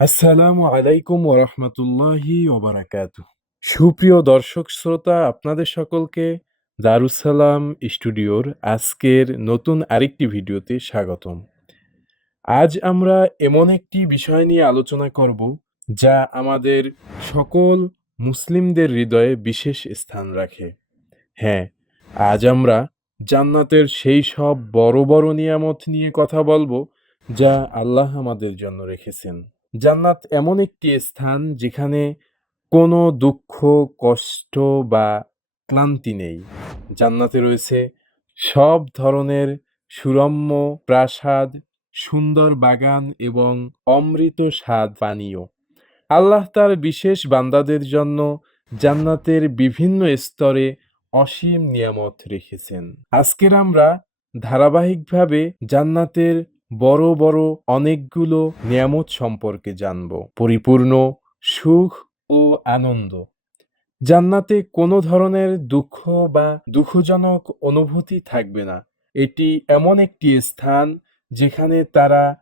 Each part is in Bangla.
আসসালামু আলাইকুম ওরহমতুল্লাহি ওবরাকাত সুপ্রিয় দর্শক শ্রোতা, আপনাদের সকলকে দারুসালাম স্টুডিওর আজকের নতুন আরেকটি ভিডিওতে স্বাগতম। আজ আমরা এমন একটি বিষয় নিয়ে আলোচনা করব, যা আমাদের সকল মুসলিমদের হৃদয়ে বিশেষ স্থান রাখে। হ্যাঁ আজ আমরা জান্নাতের সেই সব বড় বড় নিয়ামত নিয়ে কথা বলব, যা আল্লাহ আমাদের জন্য রেখেছেন। জান্নাত এমন একটি স্থান যেখানে কোনো দুঃখ, কষ্ট বা ক্লান্তি নেই। জান্নাতে রয়েছে সব ধরনের সুরম্য প্রাসাদ, সুন্দর বাগান এবং অমৃত স্বাদ পানীয়। আল্লাহ তার বিশেষ বান্দাদের জন্য জান্নাতের বিভিন্ন স্তরে অসীম নিয়ামত রেখেছেন। আজকের আমরা ধারাবাহিকভাবে জান্নাতের বড় বড় অনেকগুলো নিয়ামত সম্পর্কে জানব। পরিপূর্ণ, সুখ ও আনন্দ। জান্নাতে কোনো ধরনের দুঃখ বা দুঃখজনক অনুভূতি থাকবে না। এটি এমন একটি স্থান যেখানে তারা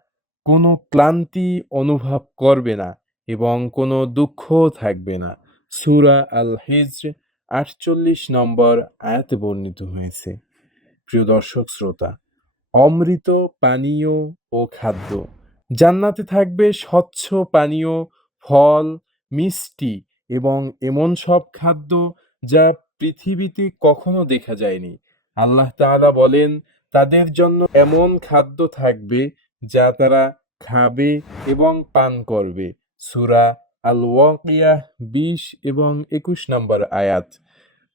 কোনো ক্লান্তি অনুভব করবে না এবং কোনো দুঃখ থাকবে না। সুরা আল হিজর আটচল্লিশ নম্বর আয়াতে বর্ণিত হয়েছে। প্রিয় দর্শক, শ্রোতা অমৃত পানীয় ও খাদ্য। জান্নাতে থাকবে স্বচ্ছ পানীয়, ফল, মিষ্টি এবং এমন সব খাদ্য যা পৃথিবীতে কখনো দেখা যায়নি। আল্লাহ তাআলা বলেন, তাদের জন্য এমন খাদ্য থাকবে যা তারা খাবে এবং পান করবে। সূরা আল ওয়াকিয়াহ বিশ এবং একুশ নম্বর আয়াত।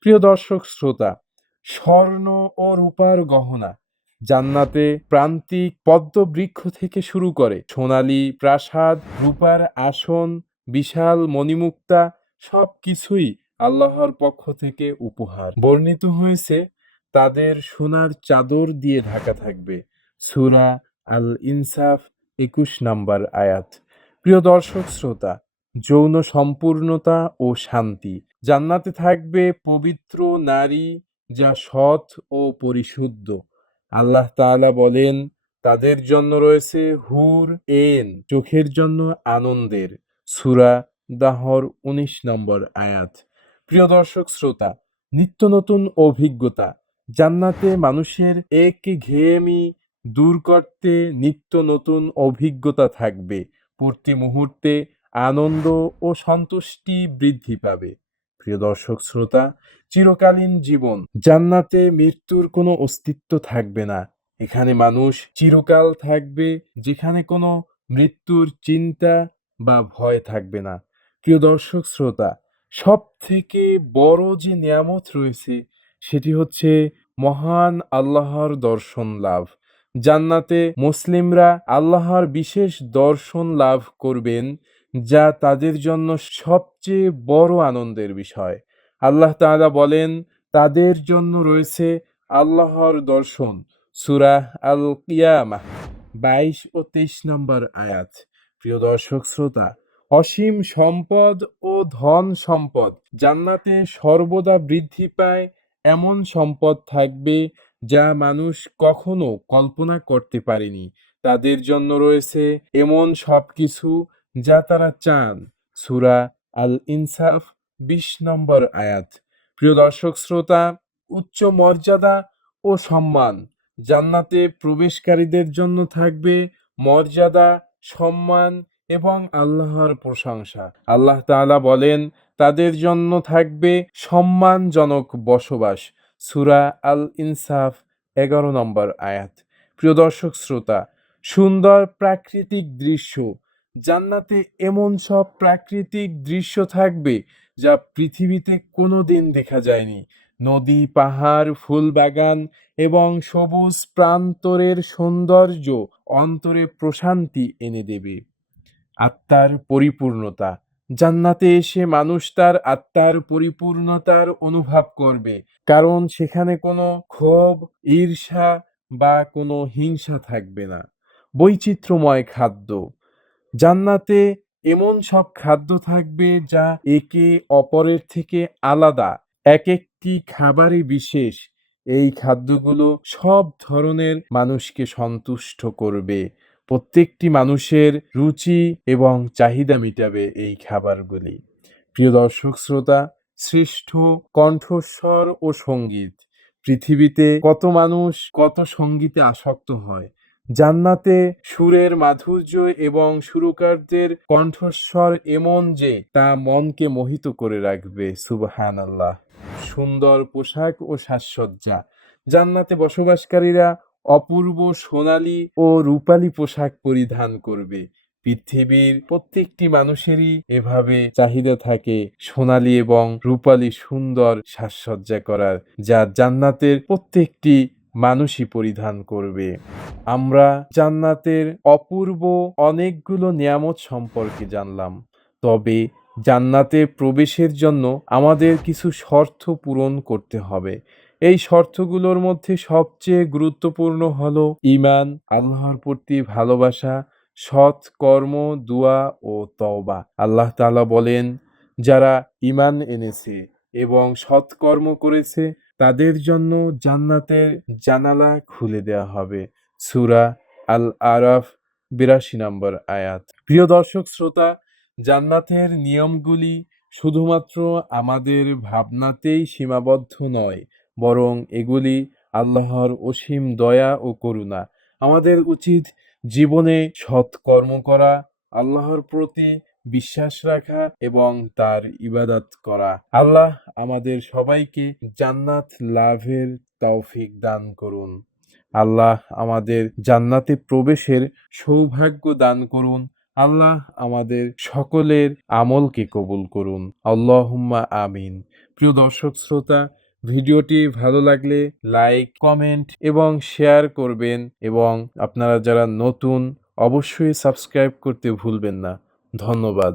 প্রিয় দর্শক, শ্রোতা, স্বর্ণ ও রূপার গহনা জান্নাতে প্রান্তিক পদ্মবৃক্ষ থেকে শুরু করে সোনালী প্রাসাদ, রূপার আসন, বিশাল মণিমুক্তা সব কিছুই আল্লাহর পক্ষ থেকে উপহার। বর্ণিত হয়েছে, তাদের সোনার চাদর দিয়ে ঢাকা থাকবে। সুরা আল ইনসাফ একুশ নাম্বার আয়াত। প্রিয় দর্শক, শ্রোতা, যৌন সম্পূর্ণতা ও শান্তি। জান্নাতে থাকবে পবিত্র নারী, যা সৎ ও পরিশুদ্ধ। আল্লাহ তাআলা বলেন, তাদের জন্য রয়েছে হুর, এন, চোখের জন্য আনন্দের। সুরা দাহর উনিশ নম্বর আয়াত। প্রিয় দর্শক, শ্রোতা, নিত্য নতুন অভিজ্ঞতা। জান্নাতে মানুষের এক ঘেয়েমি দূর করতে নিত্য নতুন অভিজ্ঞতা থাকবে। প্রতি মুহূর্তে আনন্দ ও সন্তুষ্টি বৃদ্ধি পাবে। প্রিয় দর্শক শ্রোতা, চিরকালীন জীবন, জান্নাতে মৃত্যুর কোনো অস্তিত্ব থাকবে না। এখানে মানুষ চিরকাল থাকবে যেখানে কোনো মৃত্যুর চিন্তা বা ভয় থাকবে না। প্রিয় দর্শক শ্রোতা সব থেকে বড় যে নিয়ামত রয়েছে, সেটি হচ্ছে মহান আল্লাহর দর্শন লাভ। জান্নাতে মুসলিমরা আল্লাহর বিশেষ দর্শন লাভ করবেন যা তাদের জন্য সবচেয়ে বড় আনন্দের বিষয়। আল্লাহ তাআলা বলেন, তাদের জন্য রয়েছে আল্লাহর দর্শন। সুরাহ আল কিয়ামাহ বাইশ ও তেইশ নম্বর আয়াত। প্রিয় দর্শক, শ্রোতা, অসীম সম্পদ ও ধন সম্পদ জান্নাতে সর্বদা বৃদ্ধি পায় এমন সম্পদ থাকবে যা মানুষ কখনো কল্পনা করতে পারেনি। তাদের জন্য রয়েছে এমন সব কিছু যা তারা চান সুরা আল ইনসাফ বিশ নম্বর আয়াত। প্রিয় দর্শক, শ্রোতা, উচ্চ মর্যাদা ও সম্মান জান্নাতে প্রবেশকারীদের জন্য থাকবে মর্যাদা, সম্মান এবং আল্লাহর প্রশংসা। আল্লাহ তাআলা বলেন, তাদের জন্য থাকবে সম্মানজনক বসবাস। সুরা আল ইনসাফ এগারো নম্বর আয়াত। প্রিয় দর্শক, শ্রোতা, সুন্দর প্রাকৃতিক দৃশ্য জান্নাতে এমন সব প্রাকৃতিক দৃশ্য থাকবে যা পৃথিবীতে কোনো দিন দেখা যায়নি। নদী, পাহাড় ফুল বাগান এবং সবুজ প্রান্তরের সৌন্দর্য অন্তরে প্রশান্তি এনে দেবে। আত্মার পরিপূর্ণতা। জান্নাতে এসে মানুষ তার আত্মার পরিপূর্ণতার অনুভব করবে, কারণ সেখানে কোনো ক্ষোভ, ঈর্ষা বা কোনো হিংসা থাকবে না। বৈচিত্র্যময় খাদ্য। জান্নাতে এমন সব খাদ্য থাকবে যা একে অপরের থেকে আলাদা। এক একটি খাবারই বিশেষ। এই খাদ্যগুলো সব ধরনের মানুষকে সন্তুষ্ট করবে। প্রত্যেকটি মানুষের রুচি এবং চাহিদা মেটাবে এই খাবারগুলি। প্রিয় দর্শক শ্রোতা, শ্রেষ্ঠ কণ্ঠস্বর ও সংগীত। পৃথিবীতে কত মানুষ কত সঙ্গীতে আসক্ত হয় জান্নাতে সুরের মাধুর্য এবং সুরকারদের কণ্ঠস্বর এমন যে তা মনকে মোহিত করে রাখবে সুবহান আল্লাহ সুন্দর পোশাক ও সাজসজ্জা। জান্নাতে বসবাসকারীরা অপূর্ব সোনালী ও রূপালী পোশাক পরিধান করবে। পৃথিবীর প্রত্যেকটি মানুষেরই এভাবে চাহিদা থাকে সোনালী এবং রূপালী সুন্দর সাজসজ্জা করার, যা জান্নাতের প্রত্যেকটি মানুষই পরিধান করবে। আমরা জান্নাতের অপূর্ব অনেকগুলো নিয়ামত সম্পর্কে জানলাম। তবে জান্নাতে প্রবেশের জন্য আমাদের কিছু শর্ত পূরণ করতে হবে। এই শর্তগুলোর মধ্যে সবচেয়ে গুরুত্বপূর্ণ হলো ঈমান, আল্লাহর প্রতি ভালোবাসা, সৎ কর্ম, দুয়া ও তওবা। আল্লাহ তাআলা বলেন, যারা ঈমান এনেছে এবং সৎকর্ম করেছে তাদের জন্য জান্নাতের জানালা খুলে দেওয়া হবে। সুরা আল আরাফ বিরাশি নম্বর আয়াত। প্রিয় দর্শক, শ্রোতা, জান্নাতের নিয়মগুলি শুধুমাত্র আমাদের ভাবনাতেই সীমাবদ্ধ নয়, বরং এগুলি আল্লাহর অসীম দয়া ও করুণা। আমাদের উচিত জীবনে সৎকর্ম করা, আল্লাহর প্রতি বিশ্বাস রাখা এবং তার ইবাদত করা। আল্লাহ আমাদের সবাইকে জান্নাত লাভের তৌফিক দান করুন। আল্লাহ আমাদের জান্নাতে প্রবেশের সৌভাগ্য দান করুন। আল্লাহ আমাদের সকলের আমলকে কবুল করুন। আল্লাহুম্মা আমিন। প্রিয় দর্শক শ্রোতা, ভিডিওটি ভালো লাগলে লাইক, কমেন্ট এবং শেয়ার করবেন এবং আপনারা যারা নতুন, অবশ্যই সাবস্ক্রাইব করতে ভুলবেন না। ধন্যবাদ।